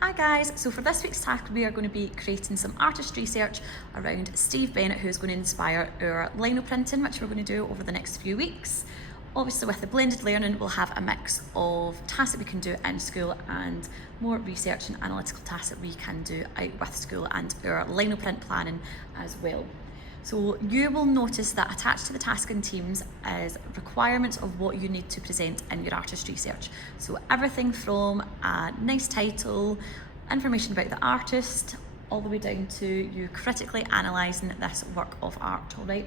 Hi guys, so for this week's task we are going to be creating some artist research around Steve Bennett, who's going to inspire our lino printing, which we're going to do over the next few weeks. Obviously with the blended learning we'll have a mix of tasks that we can do in school and more research and analytical tasks that we can do out with school and our lino print planning as well. So you will notice that attached to the tasking teams is requirements of what you need to present in your artist research. So everything from a nice title, information about the artist, all the way down to you critically analysing this work of art, all right?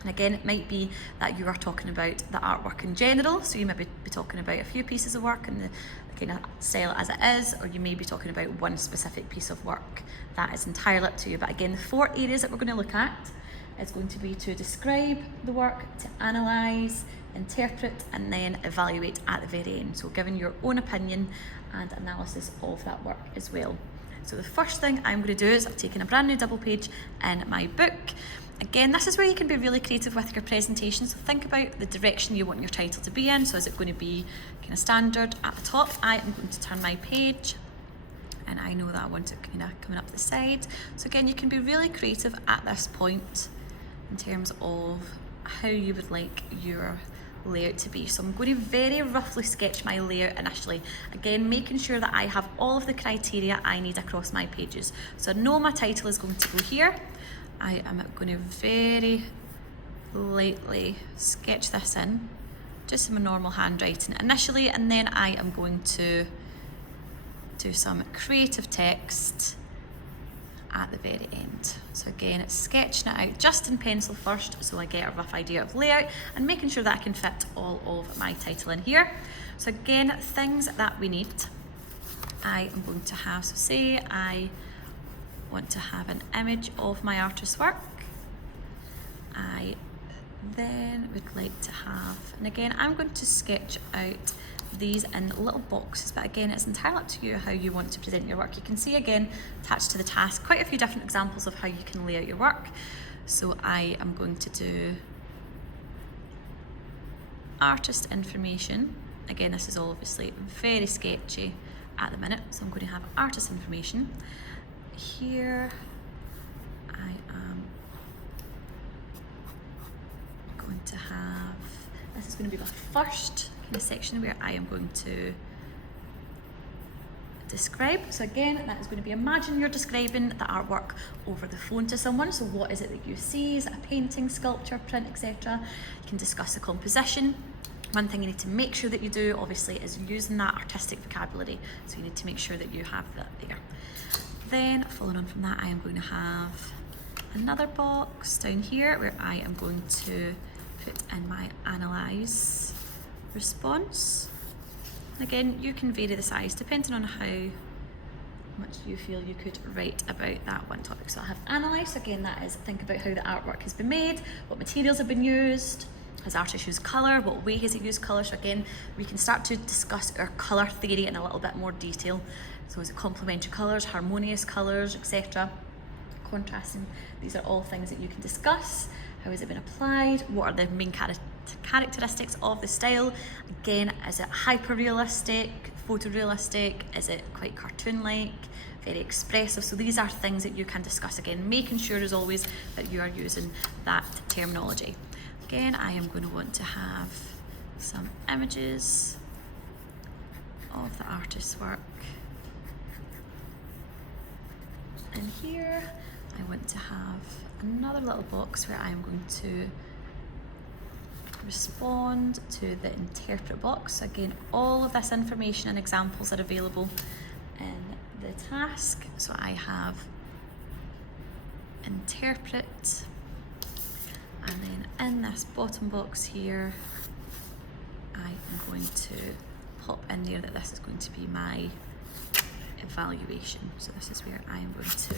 And again, it might be that you are talking about the artwork in general, so you may be talking about a few pieces of work and the kind of style as it is, or you may be talking about one specific piece of work. That is entirely up to you. But again, the 4 areas that we're going to look at is going to be to describe the work, to analyse, interpret, and then evaluate at the very end. So giving your own opinion and analysis of that work as well. So the first thing I'm going to do is I've taken a brand new double page in my book. Again, this is where you can be really creative with your presentation. So think about the direction you want your title to be in. So is it going to be kind of standard at the top? I am going to turn my page and I know that I want it kind of coming up the side. So again, you can be really creative at this point in terms of how you would like your layout to be. So I'm going to very roughly sketch my layout initially. Again, making sure that I have all of the criteria I need across my pages. So I know my title is going to go here. I am going to very lightly sketch this in, just in my normal handwriting initially, and then I am going to do some creative text at the very end. So again, it's sketching it out just in pencil first so I get a rough idea of layout and making sure that I can fit all of my title in here. So again, things that we need, I am going to have, so say I want to have an image of my artist's work. I then would like to have, and again, I'm going to sketch out these in little boxes, but again, it's entirely up to you how you want to present your work. You can see again, attached to the task, quite a few different examples of how you can lay out your work. So I am going to do artist information. Again, this is all obviously very sketchy at the minute, so I'm going to have artist information. Here I am going to have, this is going to be the first kind of section where I am going to describe. So again, that is going to be, imagine you're describing the artwork over the phone to someone. So what is it that you see? Is it a painting, sculpture, print, etc.? You can discuss the composition. One thing you need to make sure that you do, obviously, is using that artistic vocabulary. So you need to make sure that you have that there. Then, following on from that, I am going to have another box down here where I am going to put in my analyse response. Again, you can vary the size depending on how much you feel you could write about that one topic. So I have analyse, again, that is think about how the artwork has been made, what materials have been used, has artist used colour, what way has he used colour. So again, we can start to discuss our colour theory in a little bit more detail. So is it complementary colours, harmonious colours, etc. Contrasting, these are all things that you can discuss. How has it been applied? What are the main characteristics of the style? Again, is it hyper-realistic, photorealistic? Is it quite cartoon-like, very expressive? So these are things that you can discuss. Again, making sure as always that you are using that terminology. Again, I am going to want to have some images of the artist's work. And here, I want to have another little box where I'm going to respond to the interpret box. So again, all of this information and examples are available in the task. So I have interpret, and then in this bottom box here, I am going to pop in there that this is going to be my evaluation. So this is where I am going to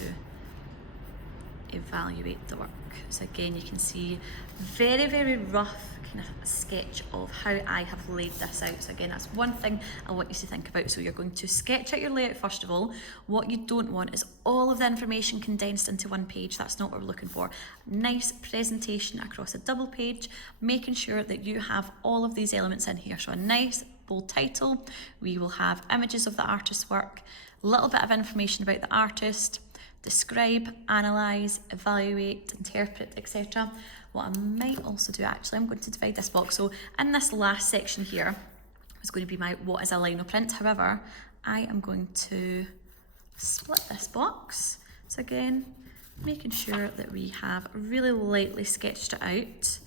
evaluate the work. So again, you can see very, very rough kind of sketch of how I have laid this out. So again, that's one thing I want you to think about. So you're going to sketch out your layout first of all. What you don't want is all of the information condensed into one page. That's not what we're looking for. Nice presentation across a double page, making sure that you have all of these elements in here. So a nice bold title. We will have images of the artist's work, a little bit of information about the artist, describe, analyse, evaluate, interpret, etc. What I might also do, actually, I'm going to divide this box. So in this last section here is going to be my what is a linoprint. However, I am going to split this box. So again, making sure that we have really lightly sketched it out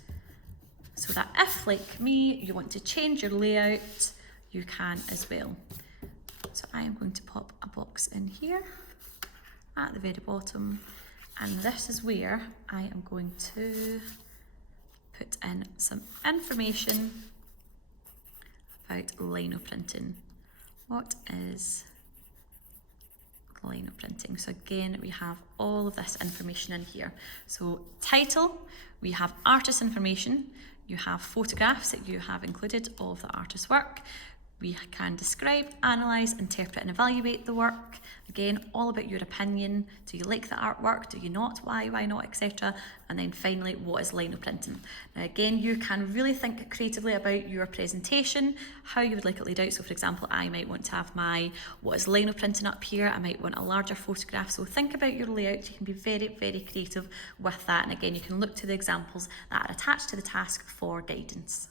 so that if, like me, you want to change your layout, you can as well. So I am going to pop a box in here at the very bottom, and this is where I am going to put in some information about linoprinting. What is linoprinting? So again, we have all of this information in here. So title, we have artist information, you have photographs that you have included of the artist's work. We can describe, analyse, interpret and evaluate the work. Again, all about your opinion. Do you like the artwork? Do you not? Why not, etc. And then finally, what is linoprinting? Now again, you can really think creatively about your presentation, how you would like it laid out. So for example, I might want to have my what is linoprinting up here. I might want a larger photograph. So think about your layout. You can be very, very creative with that. And again, you can look to the examples that are attached to the task for guidance.